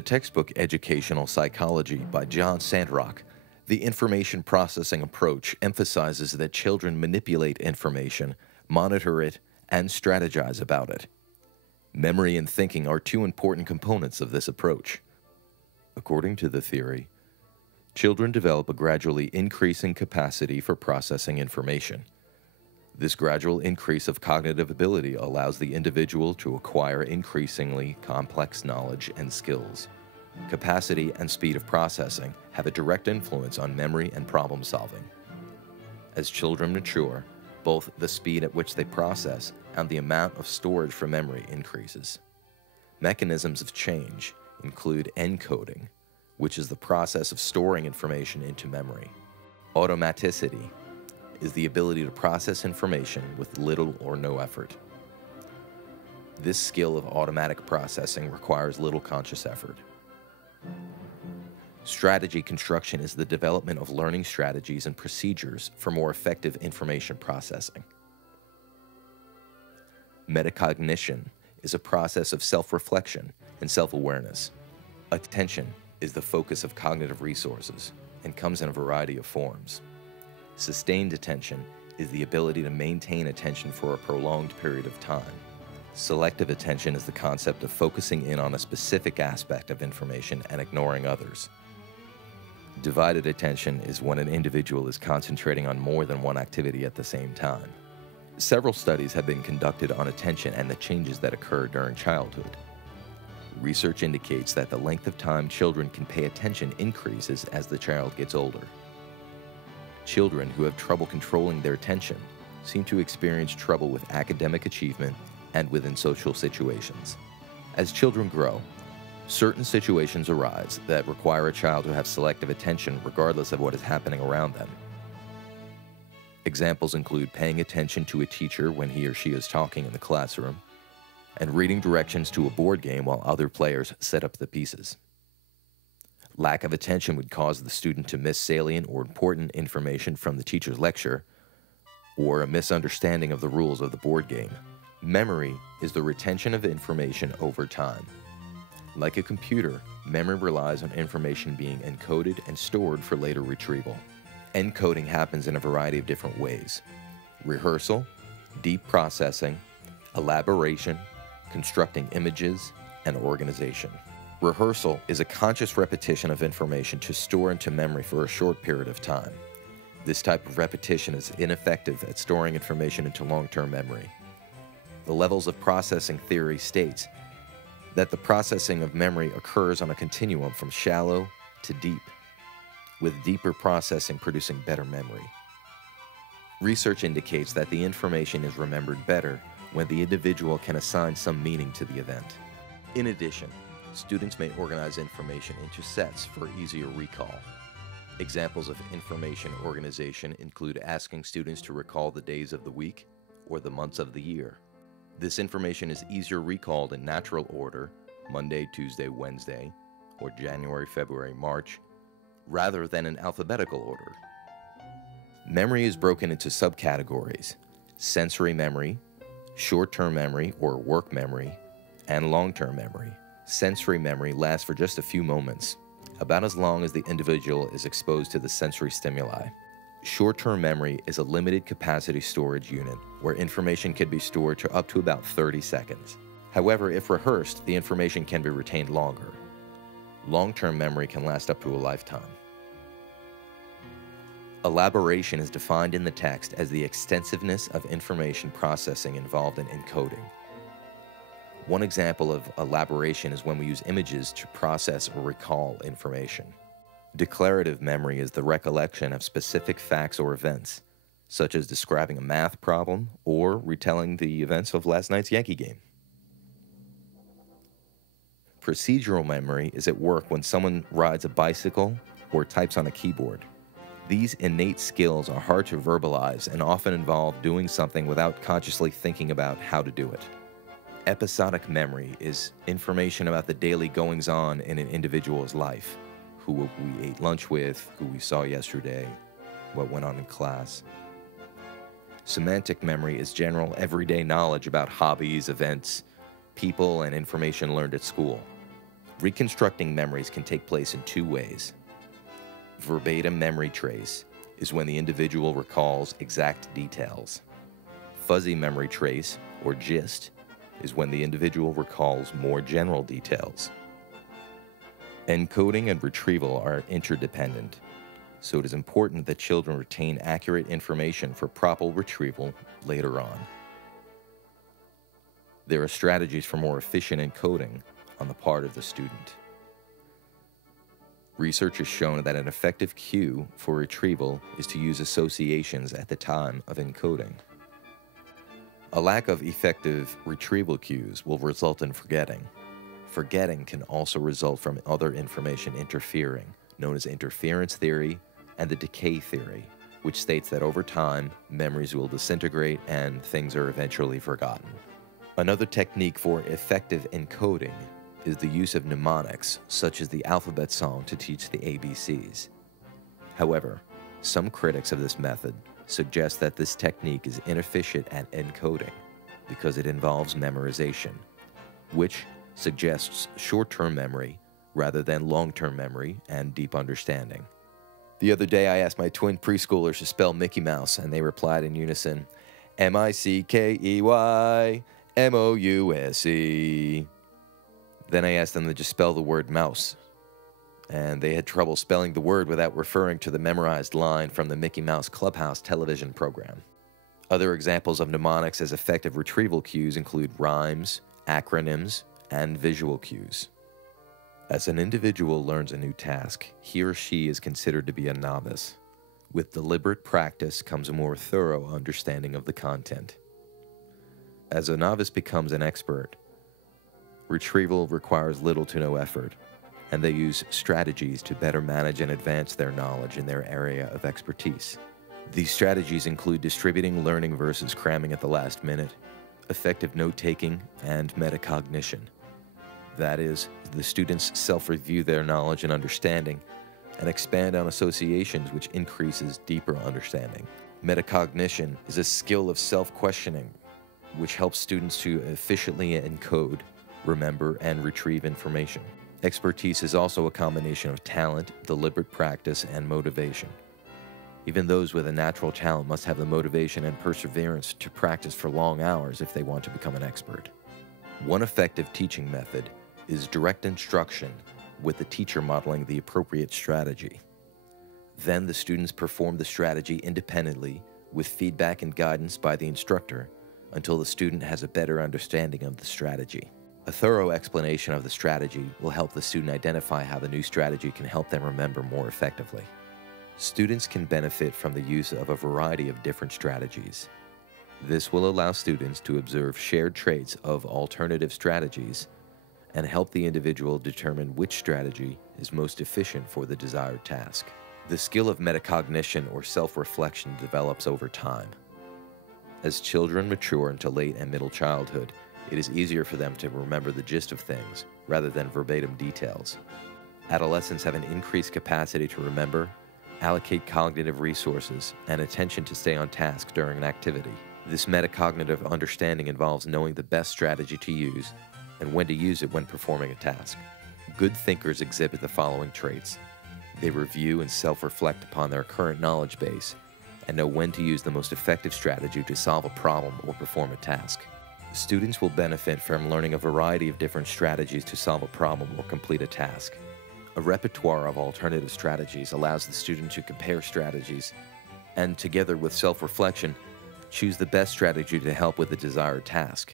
the textbook Educational Psychology by John Santrock, the information processing approach emphasizes that children manipulate information, monitor it, and strategize about it. Memory and thinking are two important components of this approach. According to the theory, children develop a gradually increasing capacity for processing information. This gradual increase of cognitive ability allows the individual to acquire increasingly complex knowledge and skills. Capacity and speed of processing have a direct influence on memory and problem solving. As children mature, both the speed at which they process and the amount of storage for memory increases. Mechanisms of change include encoding, which is the process of storing information into memory. Automaticity is the ability to process information with little or no effort. This skill of automatic processing requires little conscious effort. Strategy construction is the development of learning strategies and procedures for more effective information processing. Metacognition is a process of self-reflection and self-awareness. Attention is the focus of cognitive resources and comes in a variety of forms. Sustained attention is the ability to maintain attention for a prolonged period of time. Selective attention is the concept of focusing in on a specific aspect of information and ignoring others. Divided attention is when an individual is concentrating on more than one activity at the same time. Several studies have been conducted on attention and the changes that occur during childhood. Research indicates that the length of time children can pay attention increases as the child gets older. Children who have trouble controlling their attention seem to experience trouble with academic achievement and within social situations. As children grow, certain situations arise that require a child to have selective attention regardless of what is happening around them. Examples include paying attention to a teacher when he or she is talking in the classroom, and reading directions to a board game while other players set up the pieces. Lack of attention would cause the student to miss salient or important information from the teacher's lecture, or a misunderstanding of the rules of the board game. Memory is the retention of information over time. Like a computer, memory relies on information being encoded and stored for later retrieval. Encoding happens in a variety of different ways: rehearsal, deep processing, elaboration, constructing images, and organization. Rehearsal is a conscious repetition of information to store into memory for a short period of time. This type of repetition is ineffective at storing information into long-term memory. The levels of processing theory states that the processing of memory occurs on a continuum from shallow to deep, with deeper processing producing better memory. Research indicates that the information is remembered better when the individual can assign some meaning to the event. In addition, students may organize information into sets for easier recall. Examples of information organization include asking students to recall the days of the week or the months of the year. This information is easier recalled in natural order, Monday, Tuesday, Wednesday, or January, February, March, rather than in alphabetical order. Memory is broken into subcategories: sensory memory, short-term memory or work memory, and long-term memory. Sensory memory lasts for just a few moments, about as long as the individual is exposed to the sensory stimuli. Short-term memory is a limited capacity storage unit where information can be stored to up to about 30 seconds. However, if rehearsed, the information can be retained longer. Long-term memory can last up to a lifetime. Elaboration is defined in the text as the extensiveness of information processing involved in encoding. One example of elaboration is when we use images to process or recall information. Declarative memory is the recollection of specific facts or events, such as describing a math problem or retelling the events of last night's Yankee game. Procedural memory is at work when someone rides a bicycle or types on a keyboard. These innate skills are hard to verbalize and often involve doing something without consciously thinking about how to do it. Episodic memory is information about the daily goings-on in an individual's life: who we ate lunch with, who we saw yesterday, what went on in class. Semantic memory is general, everyday knowledge about hobbies, events, people, and information learned at school. Reconstructing memories can take place in two ways. Verbatim memory trace is when the individual recalls exact details. Fuzzy memory trace, or gist, is when the individual recalls more general details. Encoding and retrieval are interdependent, so it is important that children retain accurate information for proper retrieval later on. There are strategies for more efficient encoding on the part of the student. Research has shown that an effective cue for retrieval is to use associations at the time of encoding. A lack of effective retrieval cues will result in forgetting. Forgetting can also result from other information interfering, known as interference theory and the decay theory, which states that over time, memories will disintegrate and things are eventually forgotten. Another technique for effective encoding is the use of mnemonics, such as the alphabet song, to teach the ABCs. However, some critics of this method suggest that this technique is inefficient at encoding because it involves memorization, which suggests short-term memory rather than long-term memory and deep understanding. The other day I asked my twin preschoolers to spell Mickey Mouse, and they replied in unison, M-I-C-K-E-Y-M-O-U-S-E. Then I asked them to just spell the word mouse, and they had trouble spelling the word without referring to the memorized line from the Mickey Mouse Clubhouse television program. Other examples of mnemonics as effective retrieval cues include rhymes, acronyms, and visual cues. As an individual learns a new task, he or she is considered to be a novice. With deliberate practice comes a more thorough understanding of the content. As a novice becomes an expert, retrieval requires little to no effort, and they use strategies to better manage and advance their knowledge in their area of expertise. These strategies include distributing learning versus cramming at the last minute, effective note-taking, and metacognition. That is, the students self-review their knowledge and understanding and expand on associations, which increases deeper understanding. Metacognition is a skill of self-questioning, which helps students to efficiently encode, remember, and retrieve information. Expertise is also a combination of talent, deliberate practice, and motivation. Even those with a natural talent must have the motivation and perseverance to practice for long hours if they want to become an expert. One effective teaching method is direct instruction, with the teacher modeling the appropriate strategy. Then the students perform the strategy independently with feedback and guidance by the instructor until the student has a better understanding of the strategy. A thorough explanation of the strategy will help the student identify how the new strategy can help them remember more effectively. Students can benefit from the use of a variety of different strategies. This will allow students to observe shared traits of alternative strategies and help the individual determine which strategy is most efficient for the desired task. The skill of metacognition or self-reflection develops over time. As children mature into late and middle childhood, it is easier for them to remember the gist of things rather than verbatim details. Adolescents have an increased capacity to remember, allocate cognitive resources, and attention to stay on task during an activity. This metacognitive understanding involves knowing the best strategy to use and when to use it when performing a task. Good thinkers exhibit the following traits. They review and self-reflect upon their current knowledge base and know when to use the most effective strategy to solve a problem or perform a task. Students will benefit from learning a variety of different strategies to solve a problem or complete a task. A repertoire of alternative strategies allows the student to compare strategies and, together with self-reflection, choose the best strategy to help with the desired task.